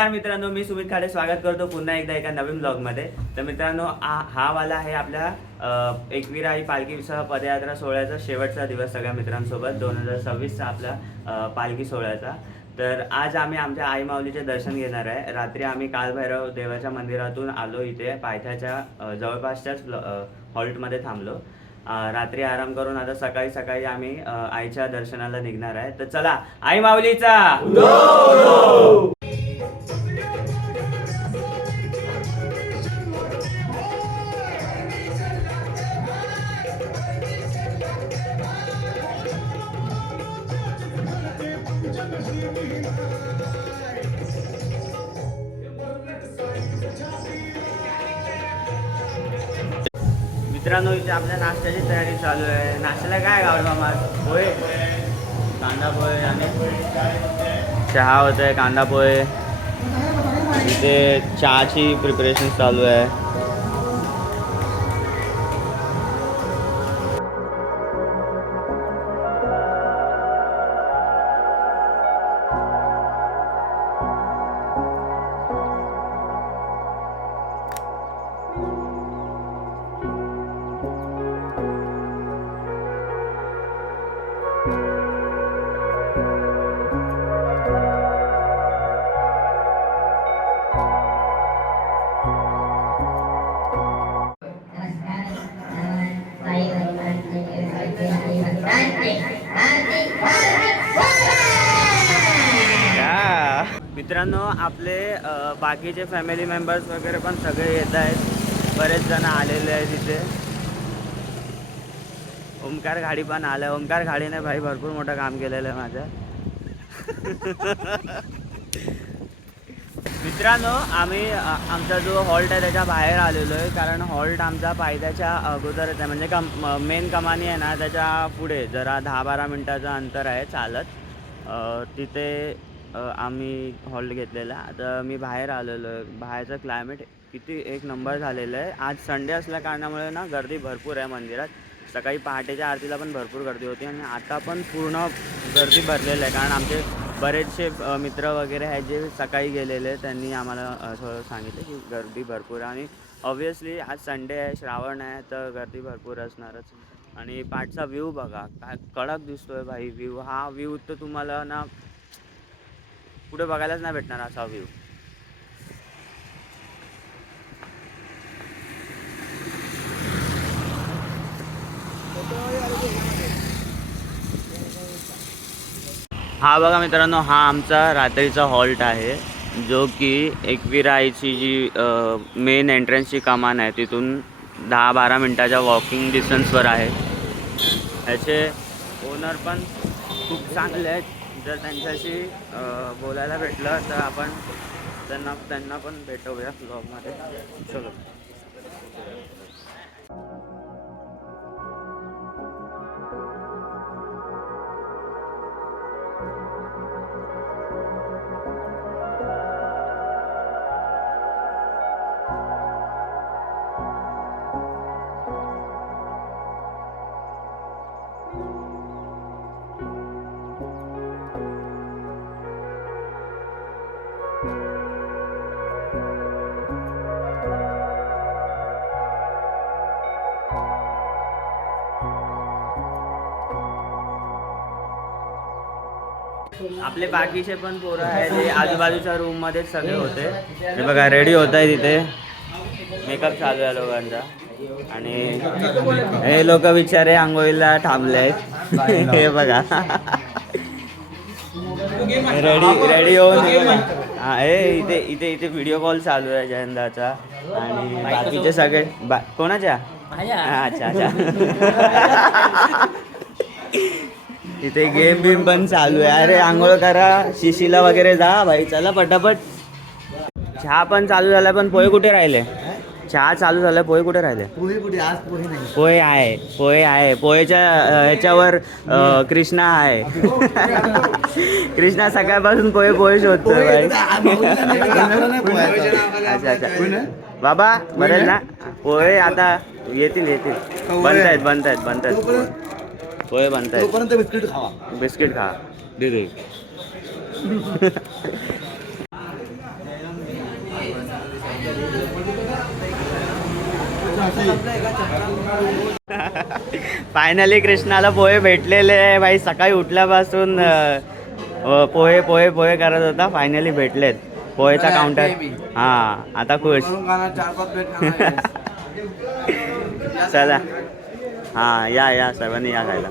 नमस्कार मित्रांनो, मी सुमित खाडे स्वागत करतो पुन्हा एकदा एका नवीन ब्लॉगमध्ये. तर मित्रांनो, हा वाला आहे आपल्या एकविरा आई पालखी उत्सव पदयात्रा सोहळ्याचा शेवटचा दिवस सगळ्या मित्रांसोबत 2026चा आपला पालखी सोहळ्याचा. तर आज आम्ही आमच्या आई माऊलीचे दर्शन घेणार आहे. रात्री आम्ही कालभैरव देवाच्या मंदिरातून आलो, इथे पायथ्याच्या जवळपासच्याच हॉल्टमध्ये थांबलो. रात्री आराम करून आता सकाळी सकाळी आम्ही आईच्या दर्शनाला निघणार आहे. तर चला, आई माऊलीचा मित्रांनो, इथे आपल्या नाश्त्याची तयारी चालू आहे. नाश्त्याला काय गावड मामा? पोहे, कांदा पोहे आणि चहा होत आहे. कांदा पोहे, इथे चहाची प्रिपरेशन चालू आहे. मित्रांनो, आपले बाकीचे फॅमिली मेंबर्स वगैरे पण सगळे येत आहेत. बरेच जण आलेले आहेत इथे. ओमकार घाडी पण आला. ओमकार घाडीने भाई भरपूर मोठं काम केलेलं आहे माझं. मित्रांनो, आम्ही आमचा जो हॉल्ट आहे त्याच्या बाहेर आलेलो आहे, कारण हॉल्ट आमचा पायथ्याच्या अगोदरच आहे. म्हणजे मेन कमानी आहे ना, त्याच्या पुढे जरा 10-12 मिनटाचं अंतर आहे चालत. तिथे आम्ही हॉल्ट घेतलेला. आता मी बाहेर आलेलो आहे. बाहेरचं क्लायमेट किती एक नंबर झालेलं आहे. आज संडे असल्या कारणामुळे ना गर्दी भरपूर आहे मंदिरात. सकाळी पहाटेच्या आरतीला पण भरपूर गर्दी होती आणि आता पण पूर्ण गर्दी भरलेलं आहे, कारण आमचे बरेचसे मित्र वगैरे आहेत जे सकाळी गेलेले. त्यांनी आम्हाला सांगितलं की गर्दी भरपूर आहे आणि ऑब्व्हियसली आज संडे आहे, श्रावण आहे, तर गर्दी भरपूर असणारच. आणि पाठचा व्ह्यू बघा, काय कडक दिसतोय भाई व्ह्यू. हा व्ह्यू तर तुम्हाला ना कुठे बघायलाच नाही भेटणार असा व्ह्यू. हा बघा मित्रांनो, हा आमचा रात्रीचा हॉल्ट आहे, जो की एकविरा आईची जी मेन एंट्रन्सची कमान आहे तिथून 10-12 मिनटाच्या वॉकिंग डिस्टन्सवर आहे. ह्याचे ओनर पण खूप चांगले आहेत. जर त्यांच्याशी बोलायला भेटलं तर आपण त्यांना पण भेटूया ब्लॉगमध्ये. चलो. आपले बाकीचे पण पोरं आहेत, ते आजूबाजूच्या रूममध्ये सगळे होते. हे बघा, रेडी होत आहे तिथे. मेकअप चालू आहे लोकांचा. आणि हे लोक बिचारे आंघोळीला थांबले आहेत. हे बघा, रेडी होऊन हा इथे व्हिडिओ कॉल चालू आहे जयंदाचा. आणि बाकीचे सगळे कोणाच्या? अच्छा. इथे गेम बिम पण चालू आहे. अरे आंघोळ करा, शिशीला वगैरे जा भाई, चला पटापट. चहा पण चालू झाला, पण पोहे कुठे राहिले? चहा चालू झाला, पोहे कुठे राहिले? पोहे आहे. पोहेच्या ह्याच्यावर कृष्णा आहे. कृष्णा सकाळपासून पोहे शोधतोय भाई. अच्छा. बाबा बरेच ना पोहे आता येतील. बनतायत पोहे बनतायत. बिस्किट खा. दे फायनली कृष्णाला पोहे भेटलेले आहे भाई. सकाळी उठल्यापासून पोहे पोहे पोहे करत होता. फायनली भेटलेत पोहेचा काउंटर. हां आता खुश. चला हां या सर्वांनी या खायला.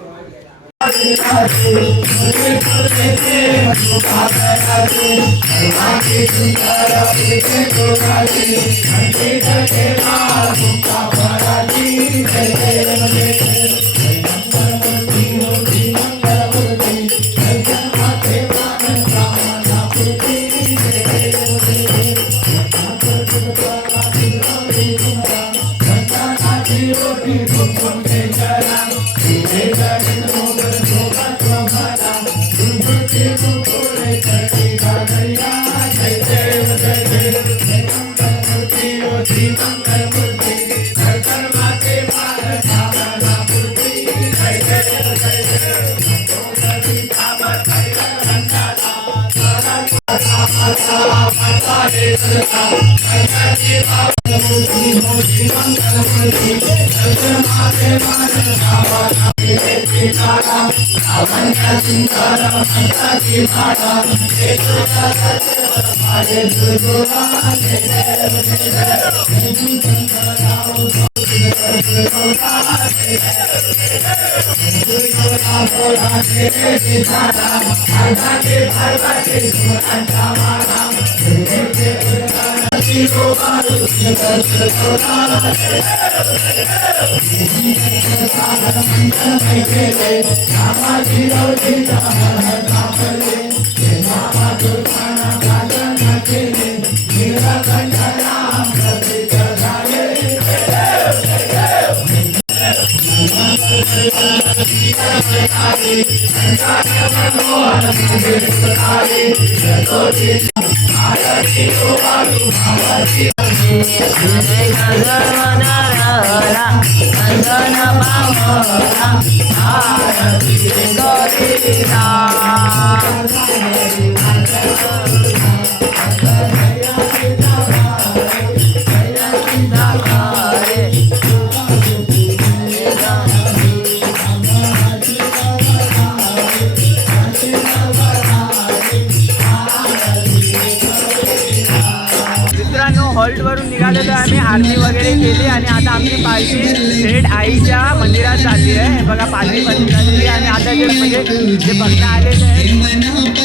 हॉल्ट वरून निघालेलो आम्ही. आरती वगैरे केली आणि आता आमची पालखी थेट आईच्या मंदिरात जाते आहे. बघा पालखी पण निघालेली आणि आता जे म्हणजे जे भक्त आलेले आहे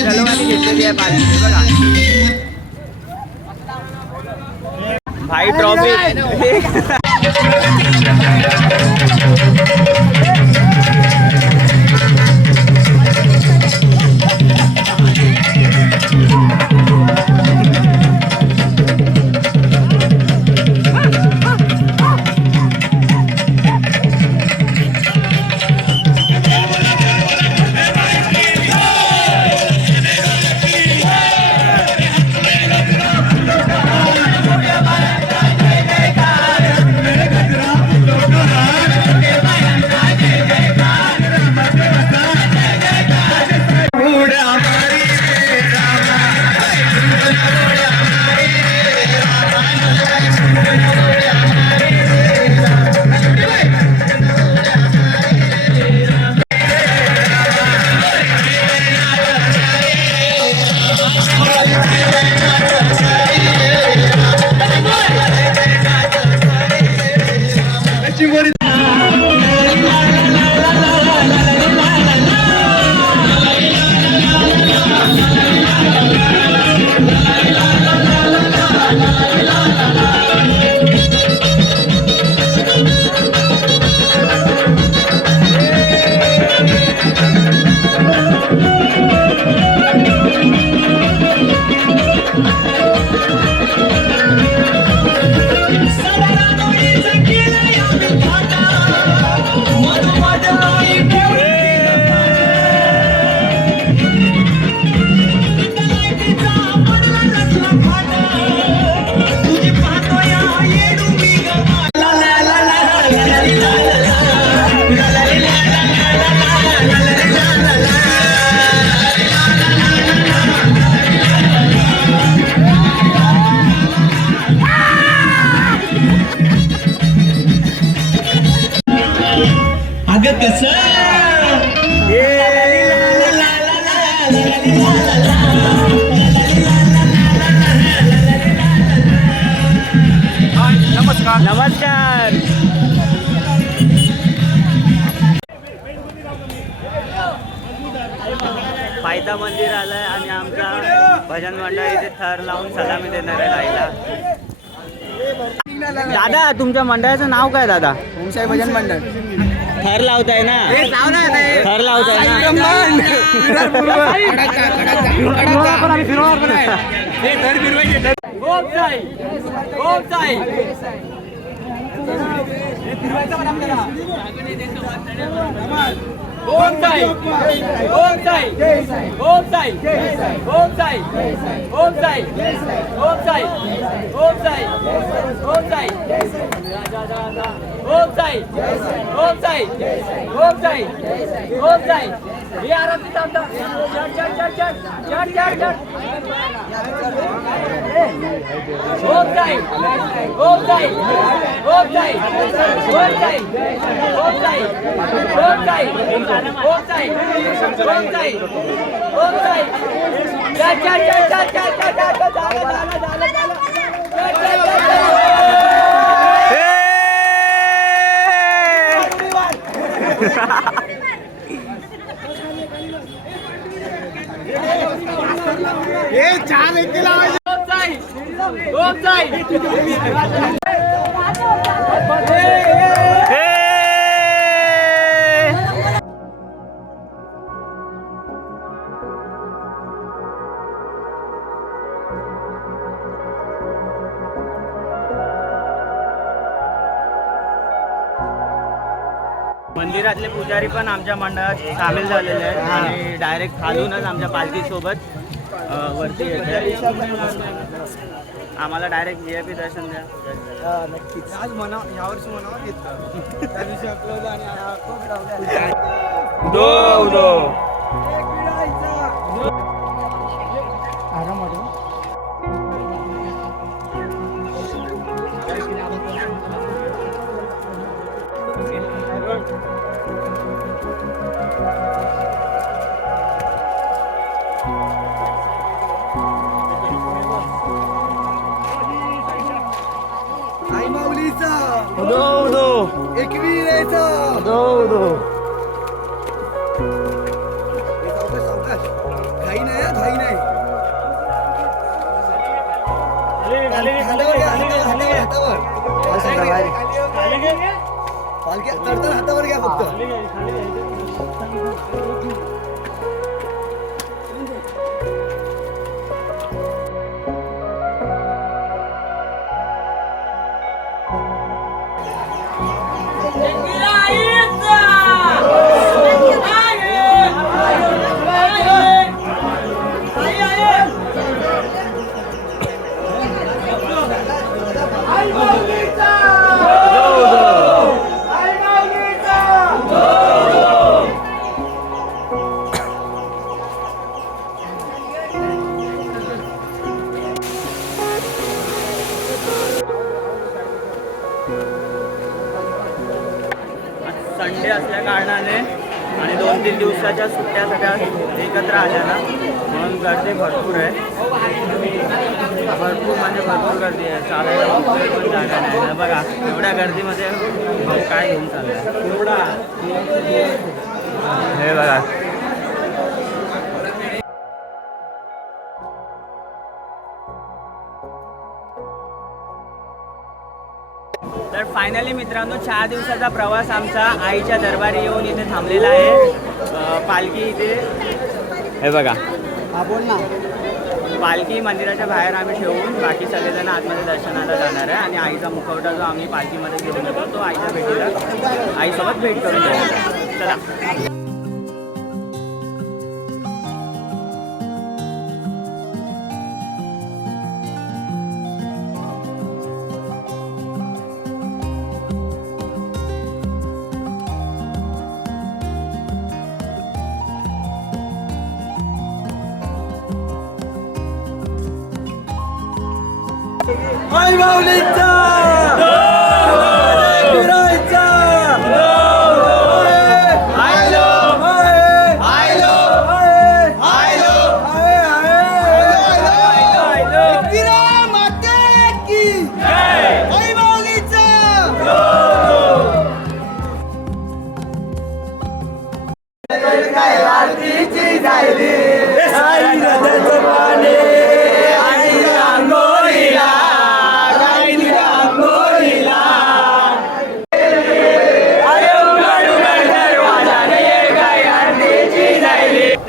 सर्वांनी घेतलेली आहे पालखी. बघा भाई ट्रॉफी नमस्कार. नमस्कार. पायथा मंदिर आलंय आणि आमचा भजन मंडळ इथे थर लावून सलामी देणार आहे राहिला. दादा तुमच्या मंडळाचं नाव काय दादा? ओमशाही भजन मंडळ. थर लावताय ना? थर लावताय ना? ओम साई ओम साई ओम साई ओम साई ओम साई ओम साई ओम साई ओम साई ओम साई ओम साई ओम साई ओम साई ये आरती थांबता चढ चढ चढ चढ चढ चढ ओम साई ओम साई ओम साई ओम साई ओम साई ओम साई ओम साई ओम साई ओम साई चढ चढ चढ चढ चढ चढ झालं हे छान आहे तिला. ओम साई ओम साई मंदिरातले पुजारी पण आमच्या मंडळात सामील झालेले आहेत आणि डायरेक्ट खालूनच आमच्या पालखीसोबत वरती येते. आम्हाला डायरेक्ट VIP दर्शन द्या. नक्कीच आज म्हणा यावर्षी म्हणावं घेतलं त्या दिवशी आपलं आणि खूप लावलं. दो दो आई माऊलीचा दो दो एकविरेचा दो दो. सावकाश घाई नाही हा, घाई नाही. हातावर घ्या, हातावर हातावर पालखी चढताना हातावर घ्या फक्त. संडे असल्या कारणाने आणि 2-3 दिवसाच्या सुट्ट्या सगळ्या एकत्र आल्या ना म्हणून गर्दी भरपूर आहे. भरपूर म्हणजे भरपूर गर्दी आहे. चालायला वगैरे पण जागा नाही. हे बघा एवढ्या गर्दीमध्ये भाऊ काय घेऊन चाललाय एवढा. हे बघा तर फायनली मित्रांनो 4 दिवसाचा प्रवास आमचा आईच्या दरबारी येऊन इथे थांबलेला आहे. पालखी इथे हे बघा बोल ना. पालखी मंदिराच्या बाहेर आम्ही ठेवून बाकी सगळेजण आतमध्ये दर्शनाला जाणार आहे आणि आईचा मुखवटा जो आम्ही पालखीमध्ये घेऊन येतो तो आईच्या भेटीला आईसोबत भेट करून जाऊ. चला आई माऊलीचा एकविरायचा आयलो हाय आयलो हाय आयलो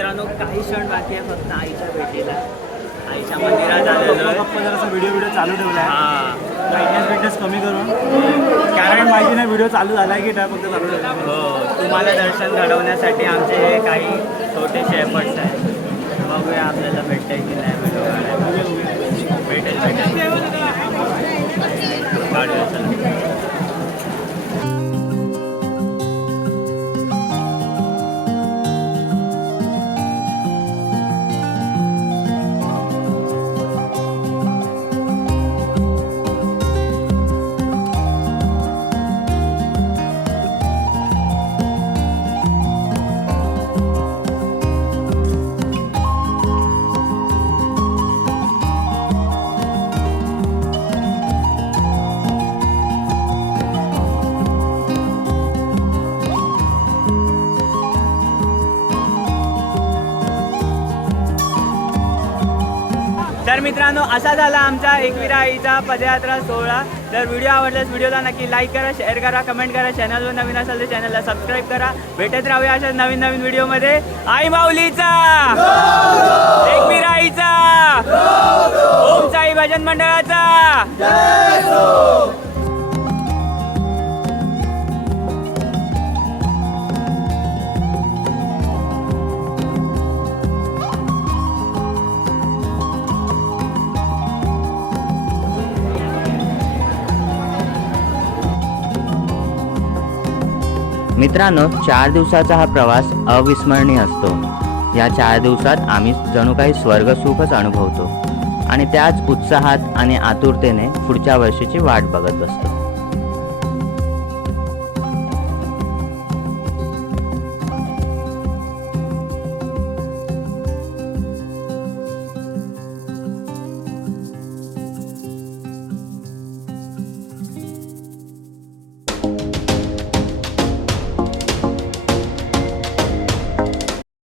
मित्रांनो काही क्षण बाकी आहे फक्त आईच्या भेटीला. आईच्या मंदिरात आलेलो आहे. पप्पा जरासा व्हिडिओ चालू ठेवला आहे. हां ब्राईटनेस कमी करून कारण माहिती नाही व्हिडिओ चालू झाला की नाही फक्त चालू ठेवला. हो तुम्हाला दर्शन घडवण्यासाठी आमचे हे काही छोटेसे एफर्ट्स आहेत. बघूया आपल्याला भेटतंय की नाही व्हिडिओ काढायला. भेटेल काढूया चला. तर मित्रांनो असा झाला आमचा एकविरा आईचा पदयात्रा सोहळा. तर व्हिडिओ आवडल्यास व्हिडिओला नक्की लाईक करा, शेअर करा, कमेंट करा. चॅनलवर नवीन असेल तर चॅनलला सबस्क्राईब करा. भेटत राहूया अशा नवीन नवीन व्हिडिओमध्ये. आई माऊलीचा, एकविरा आईचा, ओम साई भजन मंडळाचा. मित्रांनो 4 दिवसाचा हा प्रवास अविस्मरणीय असतो. या 4 दिवसात आम्ही जणू काही स्वर्गसुखच अनुभवतो आणि त्याच उत्साहात आणि आतुरतेने पुढच्या वर्षीची वाट बघत बसतो.